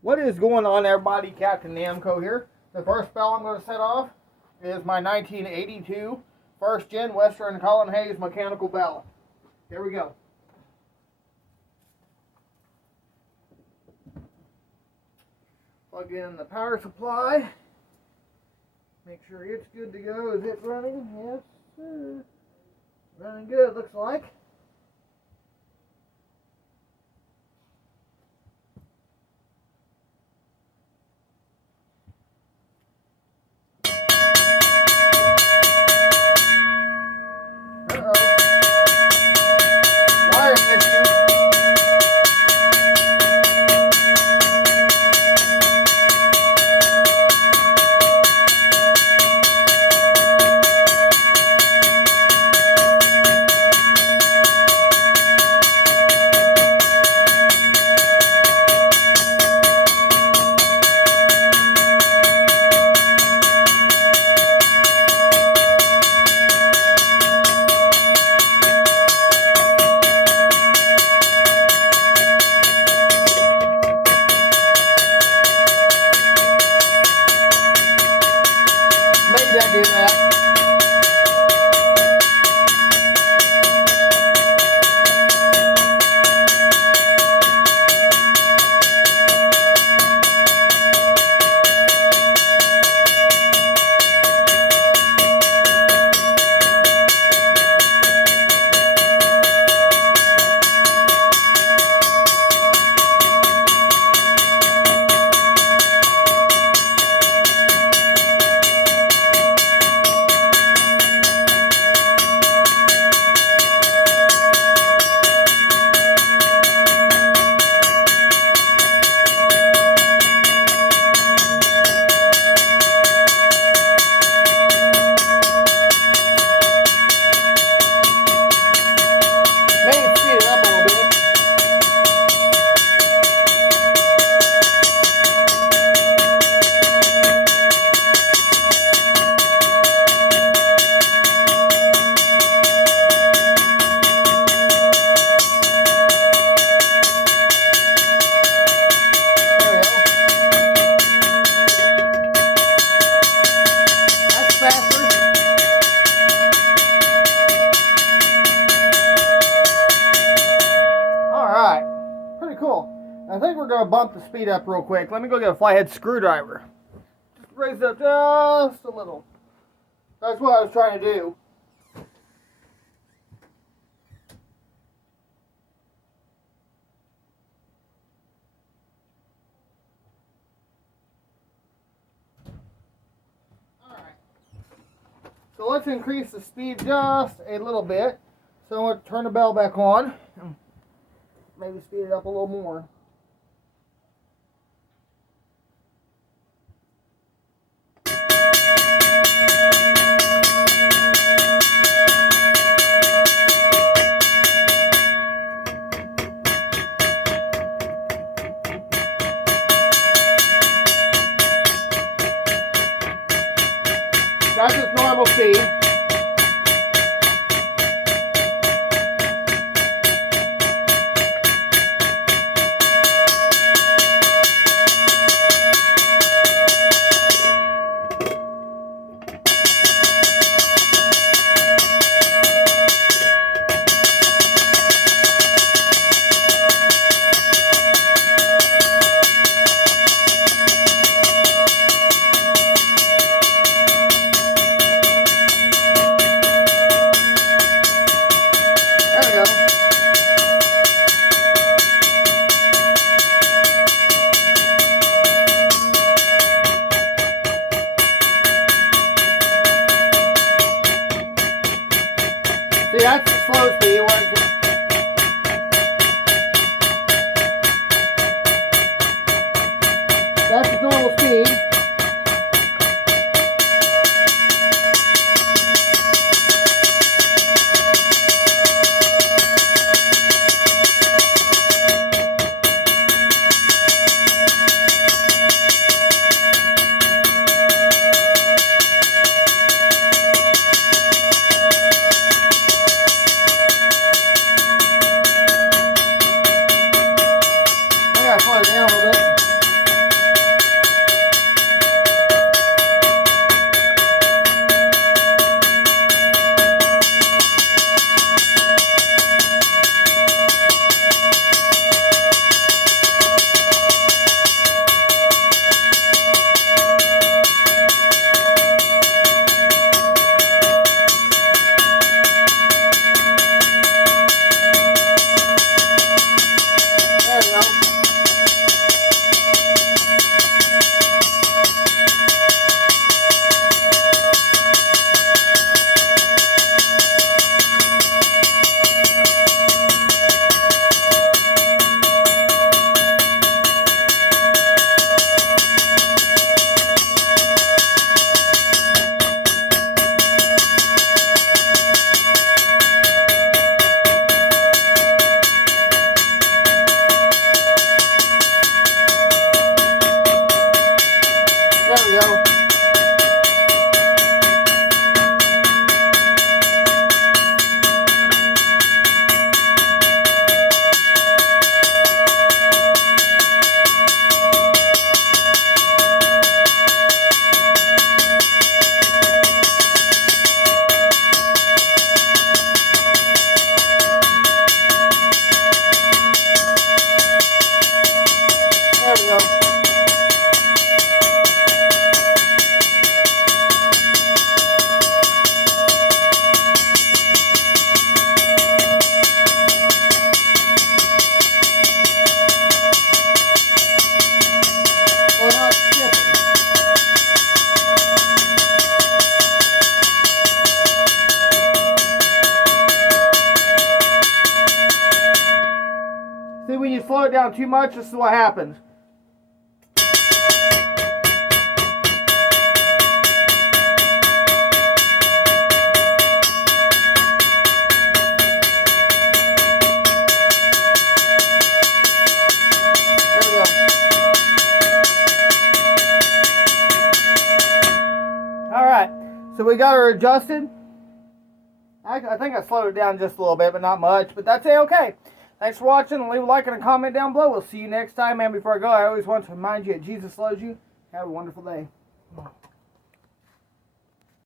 What is going on, everybody? Captain Namco here. The first bell I'm going to set off is my 1982 first gen Western Cullen mechanical bell. Here we go. Plug in the power supply. Make sure it's good to go. Is it running? Yes, sir. Running good, looks like. Do that. I think we're going to bump the speed up real quick. Let me go get a flathead screwdriver. Just raise it up just a little. That's what I was trying to do. Alright. So let's increase the speed just a little bit. So I'm going to turn the bell back on. Maybe speed it up a little more. That's just normal speed. See, that's the slow speed. That's the normal speed. Slow it down a little bit. down too much, this is what happens. Alright, so we got her adjusted. I think I slowed it down just a little bit, but not much. But that's okay. Thanks for watching. Leave a like and a comment down below. We'll see you next time. And before I go, I always want to remind you that Jesus loves you. Have a wonderful day.